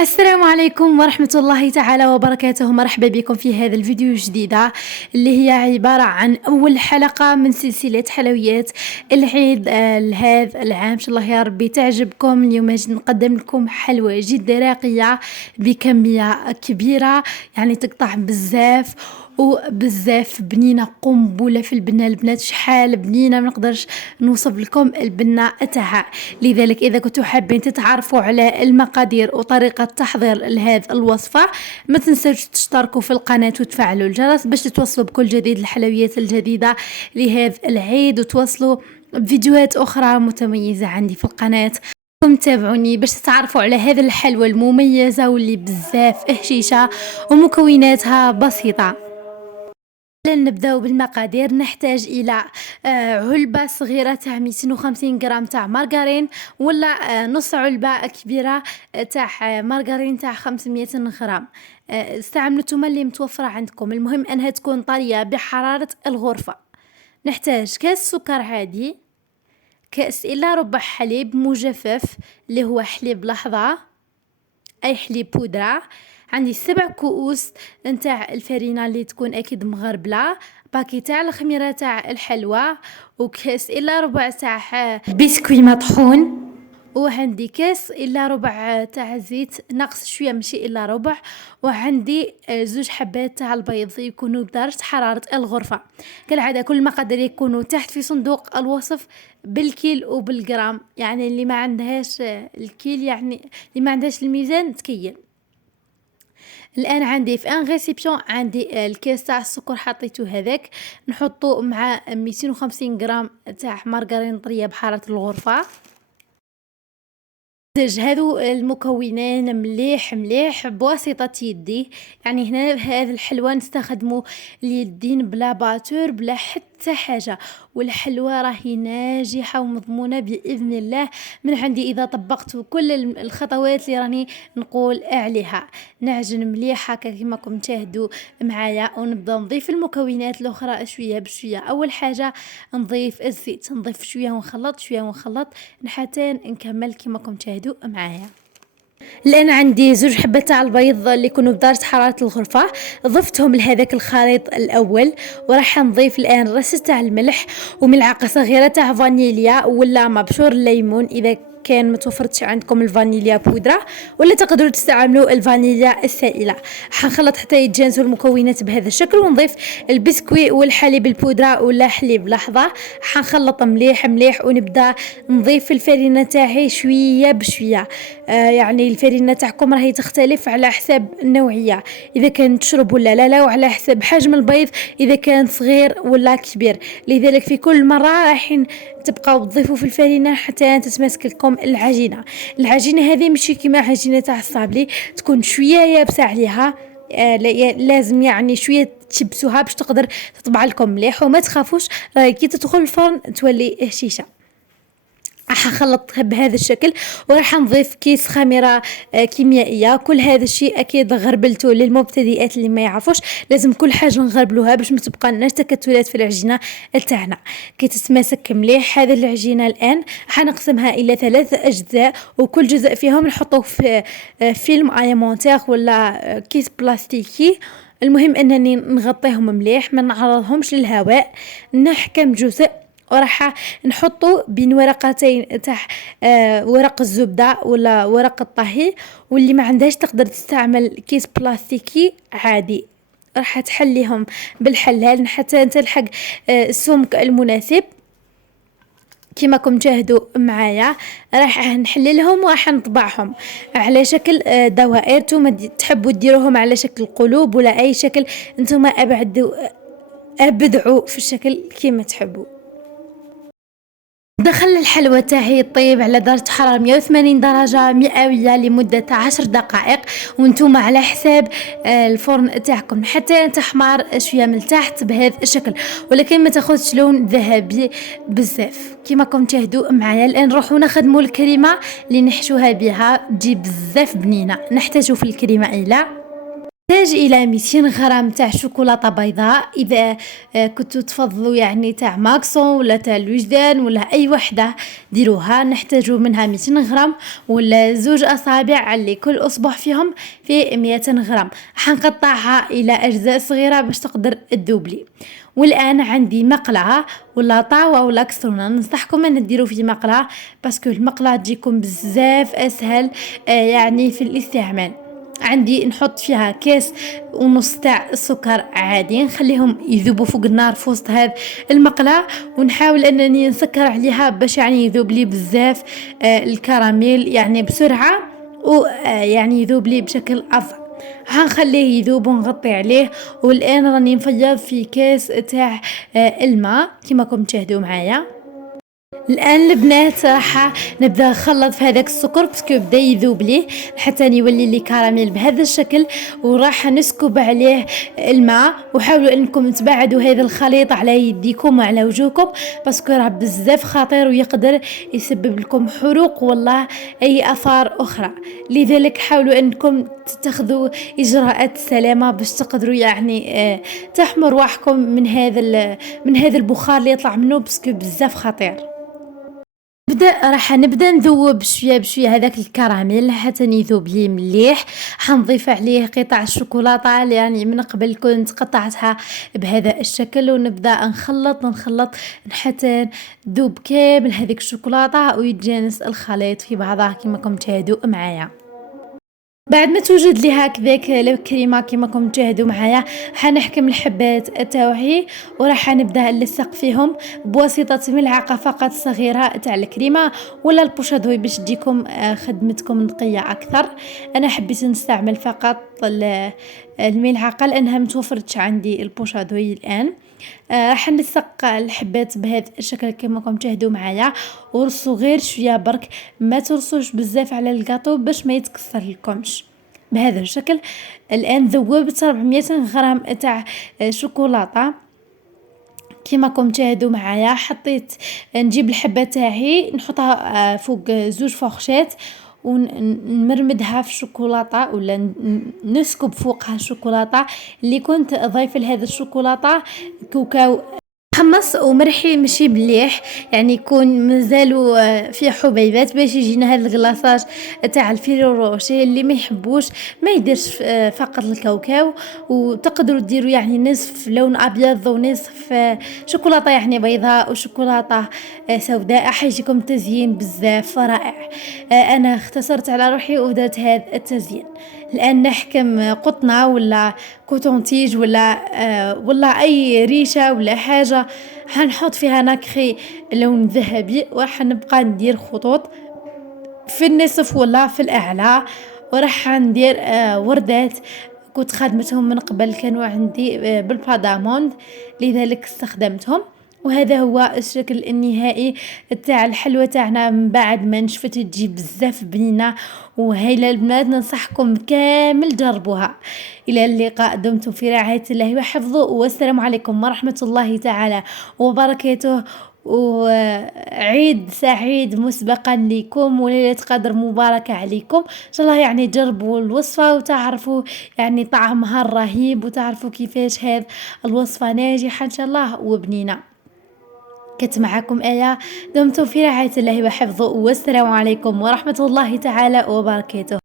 السلام عليكم ورحمة الله تعالى وبركاته. مرحبا بكم في هذا الفيديو الجديدة اللي هي عبارة عن أول حلقة من سلسلة حلويات العيد لهذا العام. إن شاء الله يا ربي تعجبكم. اليوم جد نقدم لكم حلوى جدا راقية بكمية كبيرة، يعني تقطع بزاف وبزاف بنينه، قنبله في البنه. البنات شحال بنينه ما نقدرش نوصف لكم البنه تاعها. لذلك اذا كنتوا حابين تتعرفوا على المقادير وطريقه تحضير لهذه الوصفه، ما تنسوش تشتركوا في القناه وتفعلوا الجرس باش تتوصلوا بكل جديد، الحلويات الجديده لهذا العيد، وتوصلوا بفيديوهات اخرى متميزه عندي في القناه. تابعوني باش تتعرفوا على هذه الحلوى المميزه واللي بزاف هشيشه ومكوناتها بسيطه. نبداو بالمقادير. نحتاج الى علبه صغيره تاع 250 غرام تاع مارغرين، ولا نص علبه كبيره تاع مارغرين تاع 500 غرام. استعملوا نتوما اللي متوفره عندكم، المهم انها تكون طريه بحراره الغرفه. نحتاج كاس سكر عادي، كاس الا ربع حليب مجفف اللي هو حليب لحظه، اي حليب بودره. عندي 7 كؤوس نتاع الفرينه اللي تكون اكيد مغربله، باكي تاع الخميره تاع الحلوى، وكاس الا ربع تاع بسكوي مطحون، وعندي كاس الا ربع تاع زيت ناقص شويه ماشي الا ربع، وعندي 2 حبات تاع البيض يكونوا بدرجه حراره الغرفه. كالعاده كل المقادير يكونوا تحت في صندوق الوصف بالكيل وبالجرام، يعني اللي ما عندهاش الكيل، يعني اللي ما عندهاش الميزان تكيل. الان عندي في ان ريسيبيون عندي الكاس تاع السكر حطيته هذاك، نحطو مع 250 غرام تاع مارغرين طريه بحراره الغرفه. نحتاج هذو المكونين مليح مليح بواسطة يدي. يعني هنا هذا الحلوى نستخدمو اليدين بلا باتور بلا حتى حاجة، والحلوى راهي ناجحة ومضمونة بإذن الله من عندي إذا طبقت كل الخطوات اللي راني نقول عليها. نعجن مليح هكا كما راكم تشاهدوا معايا، ونبدا نضيف المكونات الاخرى شويه بشويه. اول حاجه نضيف الزيت، نضيف شويه ونخلط شويه ونخلط حتى نكمل كما راكم تشاهدوا معايا. الان عندي 2 حبات تاع البيض اللي يكونوا بدرجه حراره الغرفه، ضفتهم لهذاك الخليط الاول، وراح نضيف الان رشه تاع الملح وملعقه صغيره تاع فانيليا ولا مبشور الليمون اذا كان متوفرتش عندكم الفانيليا بودره، ولا تقدروا تستعملوا الفانيليا السائله. حنخلط حتى يتجانسوا المكونات بهذا الشكل، ونضيف البسكوي والحليب البودره ولا حليب لحظه. حنخلط مليح مليح، ونبدا نضيف الفرينه تاعي شويه بشويه. يعني الفرينه تاعكم راهي تختلف على حساب النوعيه، اذا كان تشرب ولا لا، وعلى حسب حجم البيض اذا كان صغير ولا كبير. لذلك في كل مره رايحين تبقاو تضيفوا في الفرينه حتى تتماسك لكم العجينه. العجينه هذه ماشي كيما عجينه تاع الصابلي تكون شويه يابسه عليها، لازم يعني شويه تشبسوها باش تقدر تطبع لكم مليح. وما تخافوش راهي كي تدخل الفرن تولي هشيشه. راح نخلطها بهذا الشكل، وراح نضيف كيس خميره كيميائيه. كل هذا الشيء اكيد غربلته للمبتدئات اللي ما يعرفوش، لازم كل حاجه نغربلوها باش ما تبقى لناش تكتلات في العجينه تاعنا. كي تتماسك مليح هذه العجينه الان حنقسمها الى 3 اجزاء، وكل جزء فيهم نحطوه في فيلم اليمونتير ولا كيس بلاستيكي. المهم انني نغطيهم مليح ما نعرضهمش للهواء. نحكم جزء وراح نحطه بين ورقتين تاع ورق الزبدة ولا ورق الطهي، واللي ما عندهاش تقدر تستعمل كيس بلاستيكي عادي. راح تحليهم بالحلال حتى تلحق السمك المناسب كما راكم تشاهدوا معايا. راح نحللهم وراح نطبعهم على شكل دوائر. نتوما تحبوا ديروهم على شكل قلوب ولا اي شكل، نتوما ابدعوا في الشكل كما تحبوا. دخل الحلوى تاعي طيب على درجة حرارة 180 درجة مئوية لمدة 10 دقائق، وانتم على حساب الفرن تاعكم حتى تحمر شوية من تحت بهذا الشكل، ولكن ما تاخذش لون ذهبي بزاف كما راكم تشاهدوا معايا. الان نروحوا نخدموا الكريمة اللي نحشوها بها، تجي بزاف بنينة. نحتاجوا في الكريمة الى نحتاج إلى 200 غرام تاع شوكولاتة بيضاء، إذا كنتو تفضلوا يعني تاع ماكسون ولا تاع الوجدان ولا أي وحدة ديروها. نحتاجو منها 200 غرام ولا 2 أصابع اللي كل أصبع فيهم فيه 200 غرام. حنقطعها إلى أجزاء صغيرة باش تقدر تذوبلي. والآن عندي مقلعة ولا طاوة ولا كسرونة، ننصحكم أن ديروا في مقلعة باسكو المقلعة تجيكم بزاف أسهل يعني في الاستعمال. عندي نحط فيها كاس ونص تاع السكر عادي، نخليهم يذوبوا فوق النار في وسط هذا المقلاة، ونحاول انني نسكر عليها باش يعني يذوب لي بزاف الكراميل يعني بسرعة، ويعني يذوب لي بشكل افضل. هنخليه يذوب ونغطي عليه. والان راني نفيض في كاس تاع الماء كما راكم تشاهدوا معايا. الان البنات راح نبدا نخلط في هذاك السكر باسكو بدا يذوب ليه حتى يولي لي كراميل بهذا الشكل، وراح نسكب عليه الماء. وحاولوا انكم تبعدوا هذا الخليط على يديكم وعلى وجهكم باسكو راه بزاف خطير ويقدر يسبب لكم حروق والله اي اثار اخرى. لذلك حاولوا انكم تتخذوا اجراءات السلامه باش تقدروا يعني تحموا رواحكم من هذا البخار اللي يطلع منه باسكو بزاف خطير. راح نبدا نذوب بشويه بشويه هذاك الكراميل حتى يذوب لي مليح. حنضيف عليه قطع الشوكولاته يعني من قبل كنت قطعتها بهذا الشكل، ونبدا نخلط حتى تذوب كامل هذيك الشوكولاته ويتجانس الخليط في بعضها كما راكم تشاهدوا معايا. بعد ما توجد لي هكذاك الكريمه كما راكم تشاهدوا معايا، حنحكم الحبات تاوعي وراح نبدا نلصق فيهم بواسطه ملعقه فقط صغيره تاع الكريمه ولا البوشادوي باش تجيكم خدمتكم نقيه اكثر. انا حبيت نستعمل فقط الملعقه لانها متوفرتش عندي البوشادوي الان. راح نلصق الحبات بهذا الشكل كما راكم تشاهدوا معايا، ورصوا غير شويه برك، ما ترصوش بزاف على الكاطو باش ما يتكسر لكمش بهذا الشكل. الان ذوبت 400 غرام تاع شوكولاته كما راكم تشاهدوا معايا. حطيت نجيب الحبه تاعي نحطها فوق 2 فورشات ونمرمدها في الشوكولاته ولا نسكب فوقها الشوكولاته اللي كنت ضايفه لهذا الشوكولاته كاوكاو محمص ومرحي ماشي مليح، يعني يكون مازالوا فيه حبيبات باش يجينا هذا الكلاصاج تاع الفيرو روشي. اللي ما يحبوش ما يديرش فقط الكاوكاو، وتقدروا ديروا يعني نصف لون ابيض ونصف شوكولاته يعني بيضاء وشوكولاته سوداء، حيجيكم تزيين بزاف رائع. انا اختصرت على روحي ودرت هذا التزيين. الان نحكم قطنه ولا كوتونتيج ولا اي ريشه ولا حاجه حنحط فيها نكخي لون ذهبي، وراح نبقى ندير خطوط في النصف ولا في الاعلى، وراح ندير وردات كنت خدمتهم من قبل كانوا عندي بالباداموند لذلك استخدمتهم. وهذا هو الشكل النهائي تاع الحلوى تاعنا من بعد ما نشفت تجي بزاف بنينه وهايله. البنات ننصحكم كامل جربوها. الى اللقاء، دمتم في رعايه الله وحفظه، والسلام عليكم ورحمه الله تعالى وبركاته، وعيد سعيد مسبقا لكم وليلة قدر مباركة عليكم ان شاء الله. يعني جربوا الوصفة وتعرفوا يعني طعمها الرهيب وتعرفوا كيفاش هذه الوصفة ناجحة ان شاء الله وبنينة. كنت معكم آية، دمتم في رعاية الله وحفظه، والسلام عليكم ورحمة الله تعالى وبركاته.